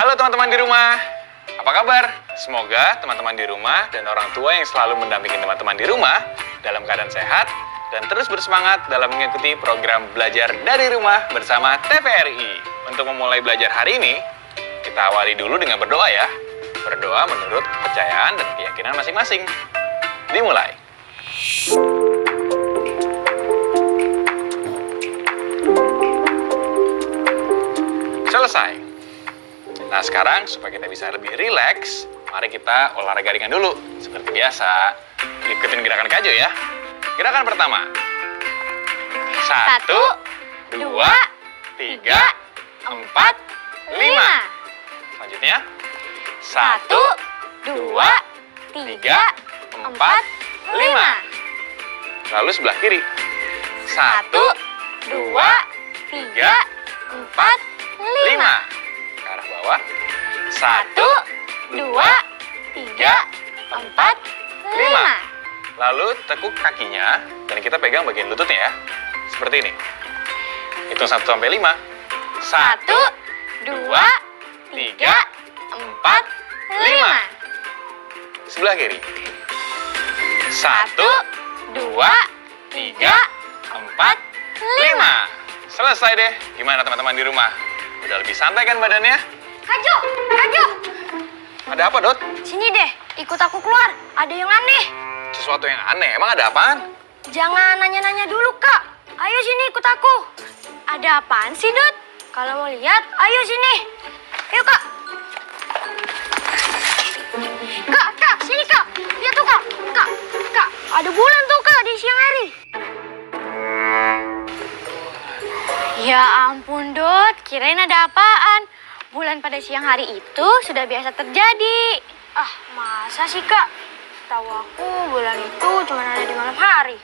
Halo teman-teman di rumah, apa kabar? Semoga teman-teman di rumah dan orang tua yang selalu mendampingi teman-teman di rumah dalam keadaan sehat dan terus bersemangat dalam mengikuti program belajar dari rumah bersama TVRI. Untuk memulai belajar hari ini, kita awali dulu dengan berdoa ya. Berdoa menurut kepercayaan dan keyakinan masing-masing. Dimulai. Selesai. Nah sekarang supaya kita bisa lebih rileks, mari kita olahraga ringan dulu. Seperti biasa, ikutin gerakan Kak Jo ya. Gerakan pertama. 1, 2, 3, 4, 5. Selanjutnya. 1, 2, 3, 4, 5. Lalu sebelah kiri. 1, 2, 3, 4, 5. Ke arah bawah. 1, 2, 3, 4, 5. Lalu tekuk kakinya dan kita pegang bagian lututnya ya. Seperti ini. Hitung 1 sampai 5. 1, 2, 3, 4, 5. Sebelah kiri. 1, 2, 3, 4, 5. Selesai deh. Gimana teman-teman di rumah? Udah lebih santai kan badannya? Kak Jo! Ada apa, Dot? Sini deh, ikut aku keluar. Ada yang aneh. Sesuatu yang aneh? Emang ada apaan? Jangan nanya-nanya dulu, Kak. Ayo sini ikut aku. Ada apaan sih, Dot? Kalau mau lihat, ayo sini. Ayo, Kak. Kak, sini, Kak. Lihat tuh, Kak. Kak, ada bulan tuh, Kak, di siang hari. Ya ampun, Dot. Kirain ada apaan. Bulan pada siang hari itu sudah biasa terjadi. Ah, masa sih, Kak? Tahu aku bulan itu cuma ada di malam hari.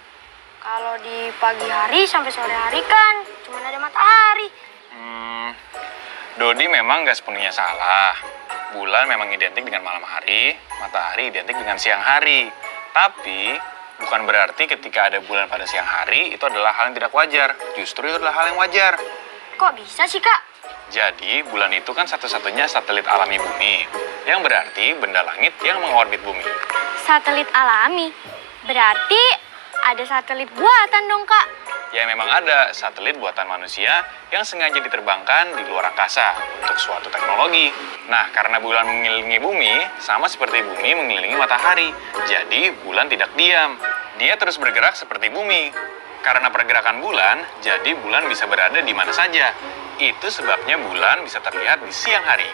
Kalau di pagi hari sampai sore hari kan cuma ada matahari. Dodi memang nggak sepenuhnya salah. Bulan memang identik dengan malam hari, matahari identik dengan siang hari. Tapi bukan berarti ketika ada bulan pada siang hari itu adalah hal yang tidak wajar. Justru itu adalah hal yang wajar. Kok bisa sih, Kak? Jadi bulan itu kan satu-satunya satelit alami bumi. Yang berarti benda langit yang mengorbit bumi. Satelit alami? Berarti ada satelit buatan dong, Kak? Ya memang ada satelit buatan manusia yang sengaja diterbangkan di luar angkasa untuk suatu teknologi. Nah, karena bulan mengelilingi bumi, sama seperti bumi mengelilingi matahari. Jadi, bulan tidak diam. Dia terus bergerak seperti bumi. Karena pergerakan bulan, jadi bulan bisa berada di mana saja. Itu sebabnya bulan bisa terlihat di siang hari.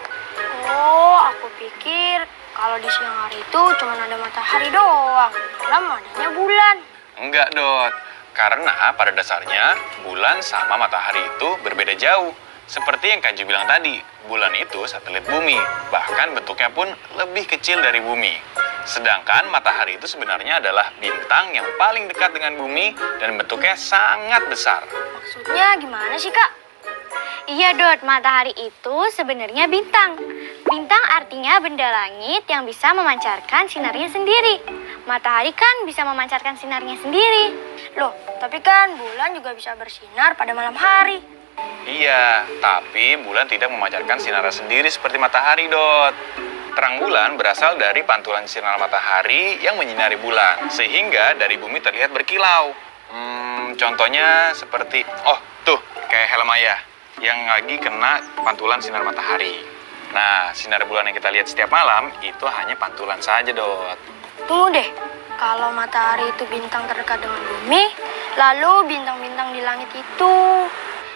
Oh, aku pikir kalau di siang hari itu cuma ada matahari doang. Malam adanya bulan. Enggak, Dot. Karena pada dasarnya bulan sama matahari itu berbeda jauh. Seperti yang Kak Ju bilang tadi, bulan itu satelit bumi. Bahkan bentuknya pun lebih kecil dari bumi. Sedangkan matahari itu sebenarnya adalah bintang yang paling dekat dengan bumi dan bentuknya sangat besar. Maksudnya gimana sih, Kak? Iya, Dot. Matahari itu sebenarnya bintang. Bintang artinya benda langit yang bisa memancarkan sinarnya sendiri. Matahari kan bisa memancarkan sinarnya sendiri. Loh, tapi kan bulan juga bisa bersinar pada malam hari. Iya, tapi bulan tidak memancarkan sinarnya sendiri seperti matahari, Dot. Terang bulan berasal dari pantulan sinar matahari yang menyinari bulan, sehingga dari bumi terlihat berkilau. Contohnya seperti, tuh, kayak helm ayah yang lagi kena pantulan sinar matahari. Nah, sinar bulan yang kita lihat setiap malam itu hanya pantulan saja, Dot. Tunggu deh, kalau matahari itu bintang terdekat dengan bumi, lalu bintang-bintang di langit itu...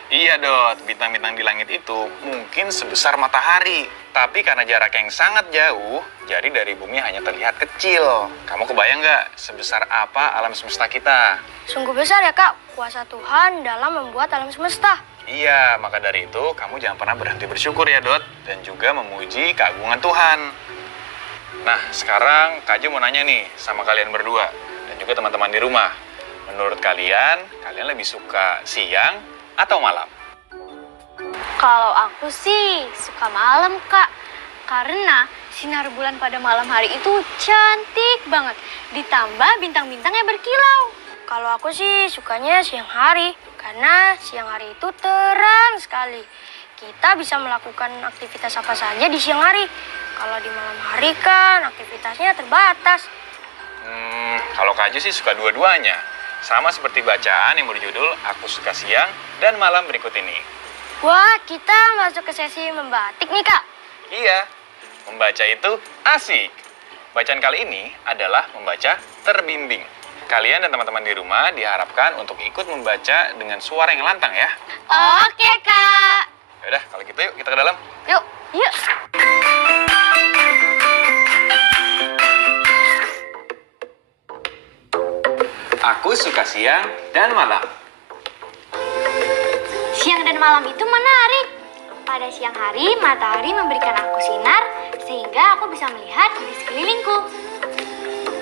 Iya, Dot. Bintang-bintang di langit itu mungkin sebesar matahari. Tapi karena jarak yang sangat jauh, jadi dari bumi hanya terlihat kecil. Kamu kebayang nggak sebesar apa alam semesta kita? Sungguh besar ya, Kak, kuasa Tuhan dalam membuat alam semesta. Iya, maka dari itu kamu jangan pernah berhenti bersyukur ya, Dot. Dan juga memuji keagungan Tuhan. Nah, sekarang Kak Jo mau nanya nih sama kalian berdua. Dan juga teman-teman di rumah. Menurut kalian lebih suka siang atau malam? Kalau aku sih suka malam, Kak. Karena sinar bulan pada malam hari itu cantik banget. Ditambah bintang-bintangnya berkilau. Kalau aku sih sukanya siang hari. Karena siang hari itu terang sekali. kita bisa melakukan aktivitas apa saja di siang hari. Kalau di malam hari kan aktivitasnya terbatas. Kalau Kak Jo sih suka dua-duanya. Sama seperti bacaan yang berjudul Aku Suka Siang dan Malam berikut ini. Wah, kita masuk ke sesi membatik nih, Kak. Iya, membaca itu asik. Bacaan kali ini adalah membaca terbimbing. Kalian dan teman-teman di rumah diharapkan untuk ikut membaca dengan suara yang lantang ya. Oke, Kak. Yaudah, kalau gitu yuk kita ke dalam. Yuk, yuk. Aku suka siang dan malam. Siang dan malam itu menarik. Pada siang hari, matahari memberikan aku sinar sehingga aku bisa melihat di sekelilingku.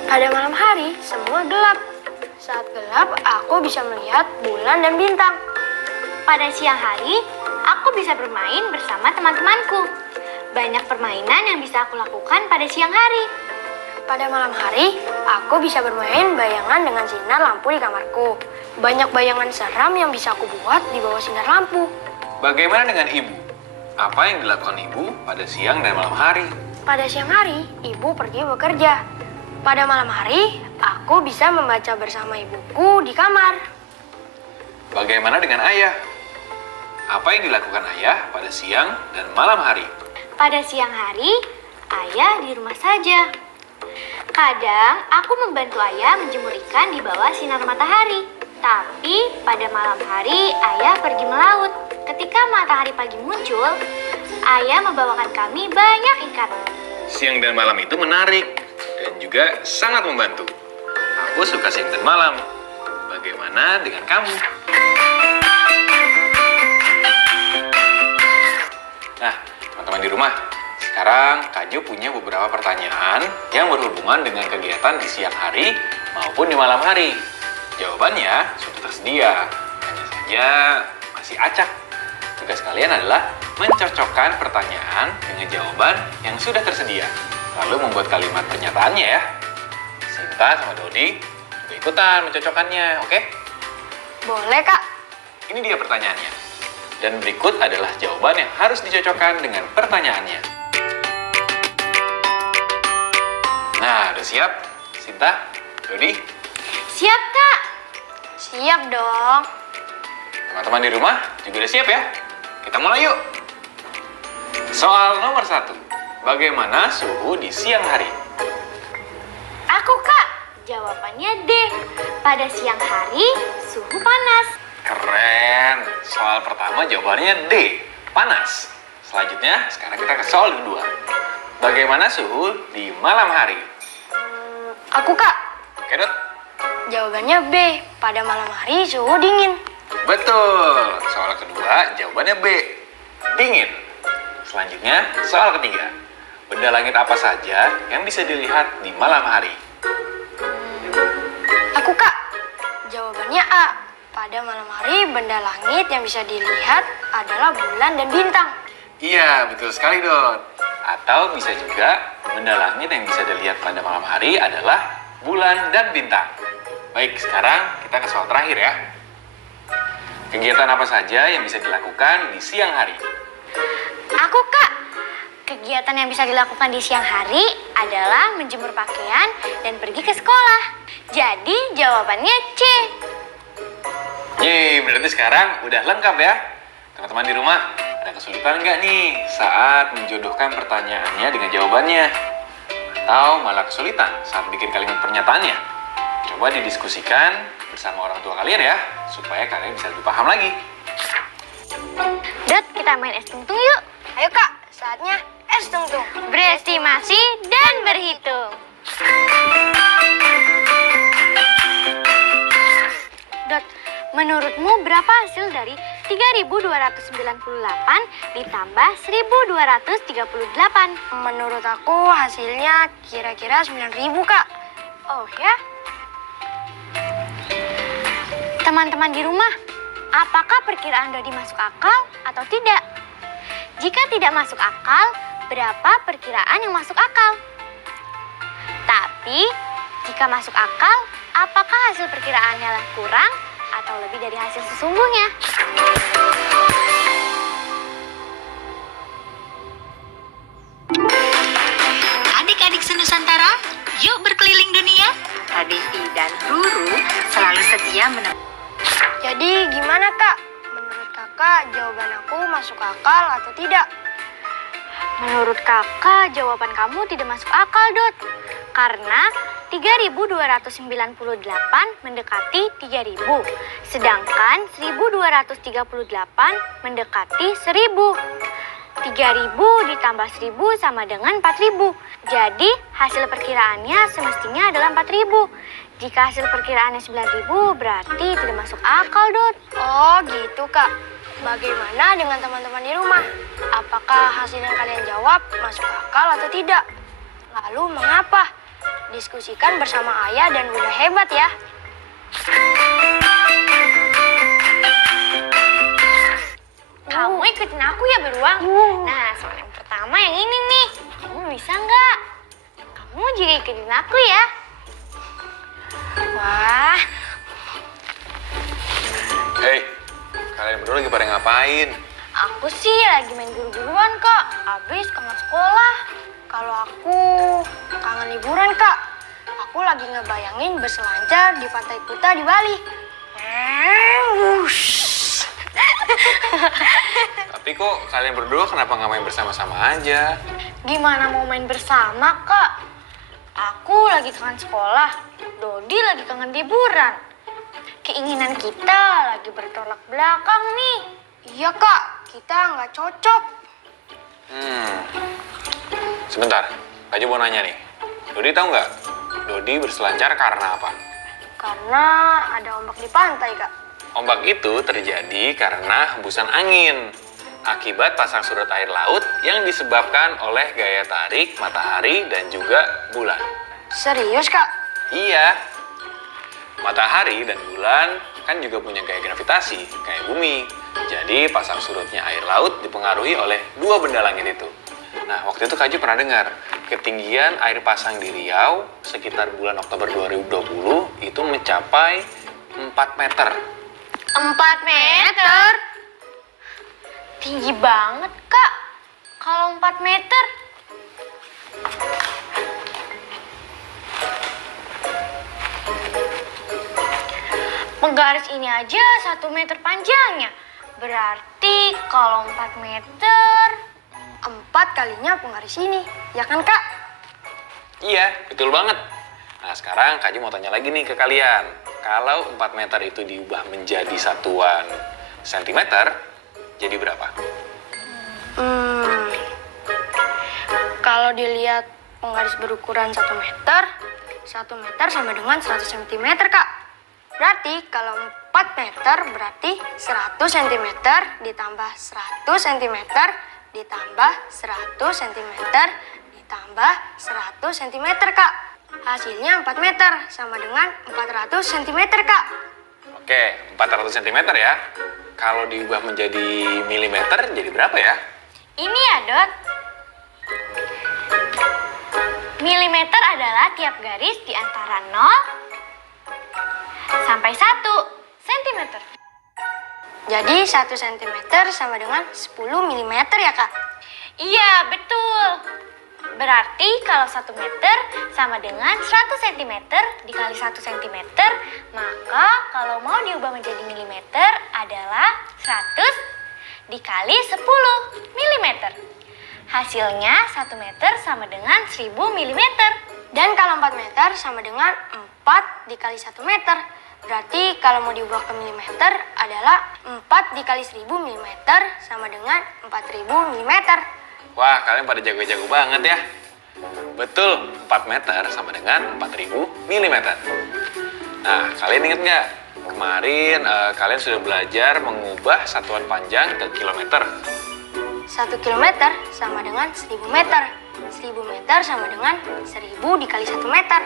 Pada malam hari, semua gelap. Saat gelap, aku bisa melihat bulan dan bintang. Pada siang hari, aku bisa bermain bersama teman-temanku. Banyak permainan yang bisa aku lakukan pada siang hari. Pada malam hari, aku bisa bermain bayangan dengan sinar lampu di kamarku. Banyak bayangan seram yang bisa aku buat di bawah sinar lampu. Bagaimana dengan ibu? Apa yang dilakukan ibu pada siang dan malam hari? Pada siang hari, ibu pergi bekerja. Pada malam hari, aku bisa membaca bersama ibuku di kamar. Bagaimana dengan ayah? Apa yang dilakukan ayah pada siang dan malam hari? Pada siang hari, ayah di rumah saja. Kadang aku membantu ayah menjemur ikan di bawah sinar matahari. Tapi pada malam hari, ayah pergi melaut. Ketika matahari pagi muncul, ayah membawakan kami banyak ikan. Siang dan malam itu menarik dan juga sangat membantu. Aku suka siang dan malam. Bagaimana dengan kamu? Nah, teman-teman di rumah, sekarang Kak Jo punya beberapa pertanyaan yang berhubungan dengan kegiatan di siang hari maupun di malam hari. Jawabannya sudah tersedia, hanya saja masih acak. Tugas kalian adalah mencocokkan pertanyaan dengan jawaban yang sudah tersedia, lalu membuat kalimat pernyataannya ya. Sinta sama Dodi juga ikutan mencocokkannya, oke? Boleh, Kak. Ini dia pertanyaannya. Dan berikut adalah jawaban yang harus dicocokkan dengan pertanyaannya. Nah, udah siap? Sinta, Dodi? Siap, Kak. Siap dong. Teman-teman di rumah juga udah siap ya? Kita mulai yuk. Soal nomor 1. Bagaimana suhu di siang hari? Aku, Kak. Jawabannya D. Pada siang hari, suhu panas. Keren. Soal pertama jawabannya D. Panas. Selanjutnya, sekarang kita ke soal kedua. Bagaimana suhu di malam hari? Aku, Kak. Oke, Dot? Jawabannya B. Pada malam hari, suhu dingin. Betul. Soal kedua jawabannya B. Dingin. Selanjutnya, soal ketiga. Benda langit apa saja yang bisa dilihat di malam hari? Aku, Kak. Jawabannya A. Pada malam hari, benda langit yang bisa dilihat adalah bulan dan bintang. Iya, betul sekali, Dot. Atau bisa juga benda langit yang bisa dilihat pada malam hari adalah bulan dan bintang. Baik, sekarang kita ke soal terakhir ya. Kegiatan apa saja yang bisa dilakukan di siang hari? Aku, Kak. Kegiatan yang bisa dilakukan di siang hari adalah menjemur pakaian dan pergi ke sekolah. Jadi jawabannya C. Yeay, berarti sekarang udah lengkap ya. Teman-teman di rumah, ada kesulitan nggak nih saat menjodohkan pertanyaannya dengan jawabannya? Atau malah kesulitan saat bikin kalimat pernyataannya? Coba didiskusikan bersama orang tua kalian ya, supaya kalian bisa lebih paham lagi. Dot, kita main es tungtung yuk. Ayo, Kak. Saatnya es tungtung. Berestimasi dan berhitung. Dot, menurutmu berapa hasil dari 3.298 ditambah 1.238? Menurut aku hasilnya kira-kira 9.000, Kak. Oh ya? Teman-teman di rumah, apakah perkiraan Dodi masuk akal atau tidak? Jika tidak masuk akal, berapa perkiraan yang masuk akal? Tapi, jika masuk akal, apakah hasil perkiraannya kurang atau lebih dari hasil sesungguhnya? sekarang, yuk berkeliling dunia. Raditya dan Ruru selalu setia menemani. Jadi gimana kak? Menurut kakak jawaban aku masuk akal atau tidak? Menurut kakak jawaban kamu tidak masuk akal, Dot. Karena 3.298 mendekati 3.000. Sedangkan 1.238 mendekati 1.000. 3.000 ditambah 1.000 sama dengan 4.000. Jadi hasil perkiraannya semestinya adalah 4.000. Jika hasil perkiraannya 9.000 berarti tidak masuk akal, Dot. Oh gitu kak. Bagaimana dengan teman-teman di rumah? Apakah hasil yang kalian jawab masuk akal atau tidak? Lalu mengapa? Diskusikan bersama ayah dan bunda hebat ya. Kamu ikutin aku ya beruang. Nah, soal yang pertama yang ini nih. Kamu bisa nggak? Kamu juga ikutin aku ya. Wah. Hei, kalian berdua lagi pada ngapain? Aku sih lagi main guru-guruan kak. Abis kangen sekolah. Kalau aku kangen liburan kak. Aku lagi ngebayangin berselancar di Pantai Kuta di Bali. Tapi kok kalian berdua kenapa nggak main bersama-sama aja? Gimana mau main bersama kak? Aku lagi kangen sekolah. Dodi lagi kangen liburan. Keinginan kita lagi bertolak belakang nih. Iya kak, kita nggak cocok. Sebentar, Kaju mau nanya nih. Dodi tahu nggak? Dodi berselancar karena apa? Karena ada ombak di pantai kak. Ombak itu terjadi karena hembusan angin. Akibat pasang surut air laut yang disebabkan oleh gaya tarik matahari dan juga bulan. Serius kak? Iya. Matahari dan bulan kan juga punya gaya gravitasi, kayak bumi. Jadi pasang surutnya air laut dipengaruhi oleh dua benda langit itu. Nah, waktu itu Kaju pernah dengar, ketinggian air pasang di Riau sekitar bulan Oktober 2020 itu mencapai 4 meter. 4 meter? Tinggi banget kak. Kalau 4 meter. Penggaris ini aja 1 meter panjangnya. Berarti kalau 4 meter, 4 kalinya penggaris ini. Ya kan kak? Iya, betul banget. Nah, sekarang Kaju mau tanya lagi nih ke kalian. Kalau 4 meter itu diubah menjadi satuan sentimeter, jadi berapa? Kalau dilihat penggaris berukuran 1 meter, 1 meter sama dengan 100 cm, Kak. Berarti kalau 4 meter berarti 100 cm ditambah 100 cm ditambah 100 cm ditambah 100 cm, Kak. Hasilnya 4 meter sama dengan 400 cm, Kak. Oke, 400 cm ya. Kalau diubah menjadi milimeter jadi berapa ya? Ini ya, Dot. Milimeter adalah tiap garis di antara 0 sampai 1 cm. Jadi 1 cm sama dengan 10 mm ya, Kak? Iya, betul. Berarti kalau 1 meter sama dengan 100 cm dikali 1 cm, maka kalau mau diubah menjadi milimeter adalah 100 dikali 10 mm. Hasilnya 1 meter sama dengan 1000 mm. Dan kalau 4 meter sama dengan 4 dikali 1 meter. Berarti kalau mau diubah ke milimeter adalah 4 dikali 1000 mm sama dengan 4000 mm. Wah, kalian pada jago-jago banget ya. Betul, 4 meter sama dengan 4000 mm. Nah, kalian ingat nggak? Kemarin kalian sudah belajar mengubah satuan panjang ke kilometer. 1 kilometer sama dengan 1000 meter. 1000 meter sama dengan 1000 dikali 1 meter.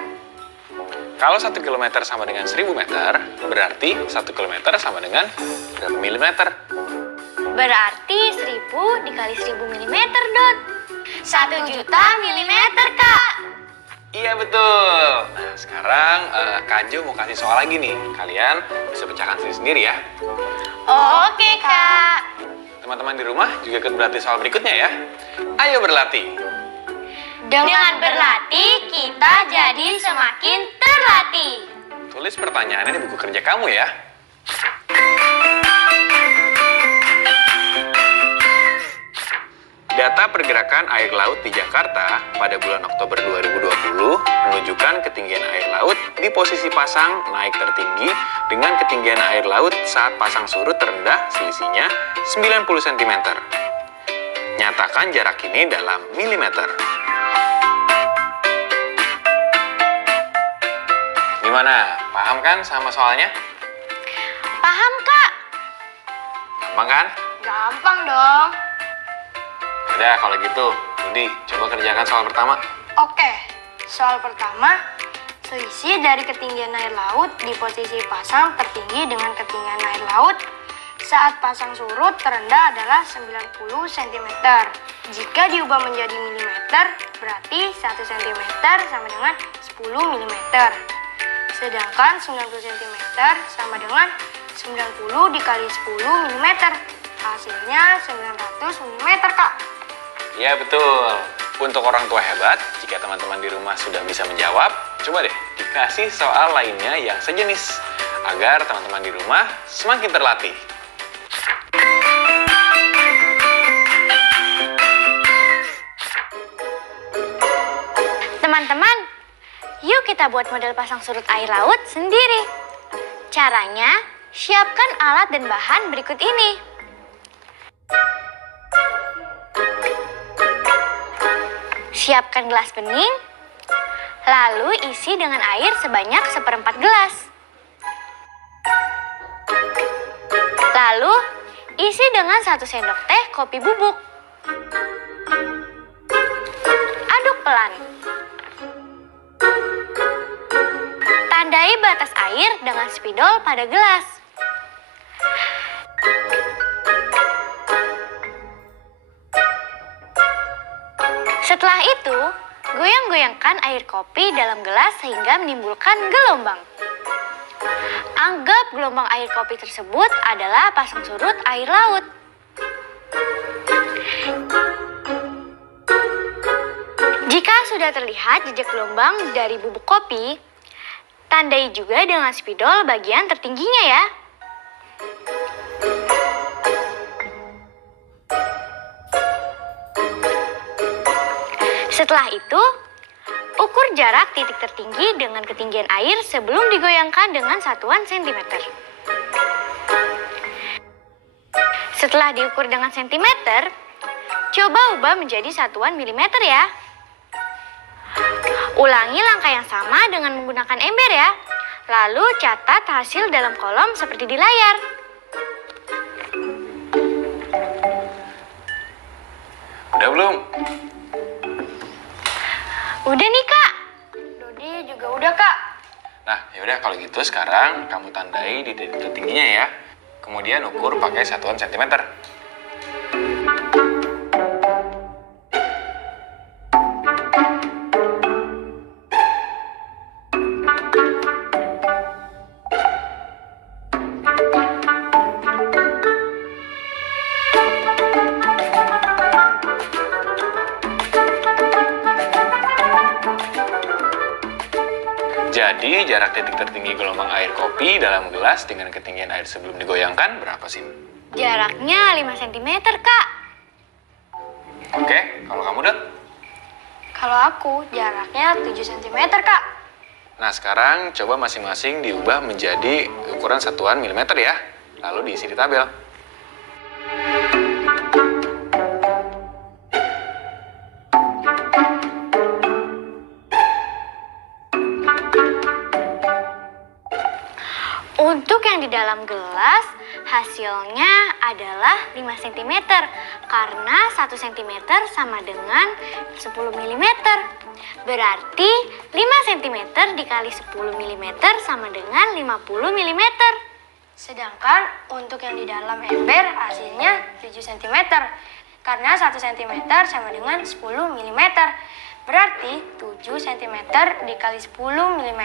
Kalau 1 kilometer sama dengan 1000 meter, berarti 1 kilometer sama dengan berapa milimeter? Berarti 1000 dikali 1000 mm, Dot. 1 juta milimeter, Kak. Iya, betul. Nah, sekarang Kak Jo mau kasih soal lagi nih. Kalian bisa pecahkan sendiri-sendiri ya. Oke, Kak. Teman-teman di rumah juga ikut berlatih soal berikutnya ya. Ayo berlatih. Dengan berlatih, kita jadi semakin terlatih. Tulis pertanyaannya di buku kerja kamu ya. Data pergerakan air laut di Jakarta pada bulan Oktober 2020 menunjukkan ketinggian air laut di posisi pasang naik tertinggi dengan ketinggian air laut saat pasang surut terendah selisihnya 90 cm. Nyatakan jarak ini dalam milimeter. Gimana? Paham kan sama soalnya? Paham, Kak? Gampang kan? Gampang dong. Udah, kalau gitu, Budi, coba kerjakan soal pertama. Oke, soal pertama, selisih dari ketinggian air laut di posisi pasang tertinggi dengan ketinggian air laut saat pasang surut terendah adalah 90 cm. Jika diubah menjadi milimeter, berarti 1 cm sama dengan 10 mm. Sedangkan 90 cm sama dengan 90 dikali 10 mm. Hasilnya 900 mm, Kak. Ya betul. Untuk orang tua hebat, jika teman-teman di rumah sudah bisa menjawab, coba deh dikasih soal lainnya yang sejenis, agar teman-teman di rumah semakin terlatih. Teman-teman, yuk kita buat model pasang surut air laut sendiri. Caranya, siapkan alat dan bahan berikut ini. Siapkan gelas bening, lalu isi dengan air sebanyak 1/4 gelas. Lalu, isi dengan 1 sendok teh kopi bubuk. Aduk pelan. Tandai batas air dengan spidol pada gelas. Setelah itu, goyang-goyangkan air kopi dalam gelas sehingga menimbulkan gelombang. Anggap gelombang air kopi tersebut adalah pasang surut air laut. Jika sudah terlihat jejak gelombang dari bubuk kopi, tandai juga dengan spidol bagian tertingginya ya. Setelah itu, ukur jarak titik tertinggi dengan ketinggian air sebelum digoyangkan dengan satuan sentimeter. Setelah diukur dengan sentimeter, coba ubah menjadi satuan milimeter ya. Ulangi langkah yang sama dengan menggunakan ember ya. Lalu catat hasil dalam kolom seperti di layar. Udah belum? Udah nih, Kak. Dodi juga udah, Kak. Nah, yaudah kalau gitu sekarang kamu tandai di titik tertingginya ya. Kemudian ukur pakai satuan sentimeter. Jadi, jarak titik tertinggi gelombang air kopi dalam gelas dengan ketinggian air sebelum digoyangkan berapa sih? Jaraknya 5 cm, Kak. Oke, kalau kamu, Dot? Kalau aku, jaraknya 7 cm, Kak. Nah, sekarang coba masing-masing diubah menjadi ukuran satuan milimeter ya. Lalu diisi di tabel. Untuk yang di dalam gelas, hasilnya adalah 5 cm karena 1 cm sama dengan 10 mm. Berarti 5 cm dikali 10 mm sama dengan 50 mm. Sedangkan untuk yang di dalam ember hasilnya 7 cm karena 1 cm sama dengan 10 mm. Berarti 7 cm dikali 10 mm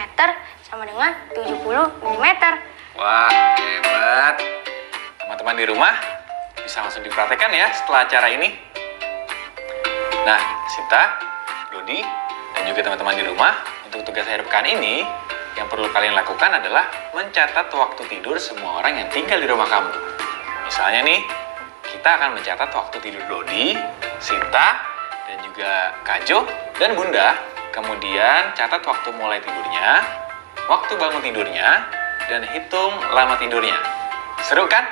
sama dengan 70 mm. Wah, hebat. Teman-teman di rumah bisa langsung dipraktekkan ya setelah acara ini. Nah, Sinta, Dodi dan juga teman-teman di rumah, untuk tugas akhir pekan ini, yang perlu kalian lakukan adalah mencatat waktu tidur semua orang yang tinggal di rumah kamu. Misalnya nih, kita akan mencatat waktu tidur Dodi, Sinta, dan juga Kajo dan Bunda. Kemudian catat waktu mulai tidurnya, waktu bangun tidurnya, dan hitung lama tidurnya. Seru kan?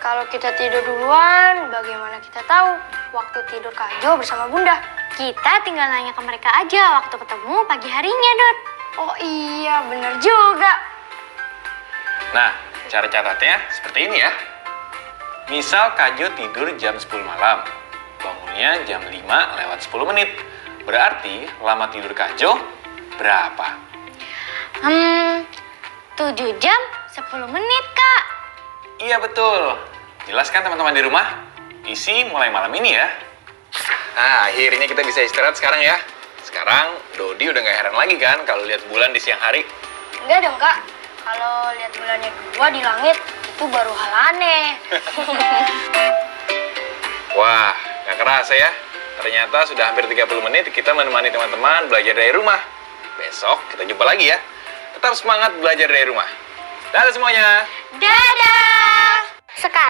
Kalau kita tidur duluan, bagaimana kita tahu waktu tidur Kajo bersama Bunda? Kita tinggal nanya ke mereka aja waktu ketemu pagi harinya, Dot. Oh iya, bener juga. Nah, cara catatnya seperti ini ya. Misal Kajo tidur jam 10 malam, bangunnya jam 5 lewat 10 menit. Berarti lama tidur Kajo berapa? 7 jam 10 menit, Kak. Iya betul. Jelas kan teman-teman di rumah? Isi mulai malam ini ya. Nah, akhirnya kita bisa istirahat sekarang ya. Sekarang Dodi udah gak heran lagi kan kalau lihat bulan di siang hari? Enggak dong, Kak. Kalau lihat bulannya dua di langit, itu baru hal aneh. Wah, gak kerasa ya. Ternyata sudah hampir 30 menit kita menemani teman-teman belajar dari rumah. Besok kita jumpa lagi ya. Tetap semangat belajar dari rumah. Dadah semuanya. Dadah! Sekarang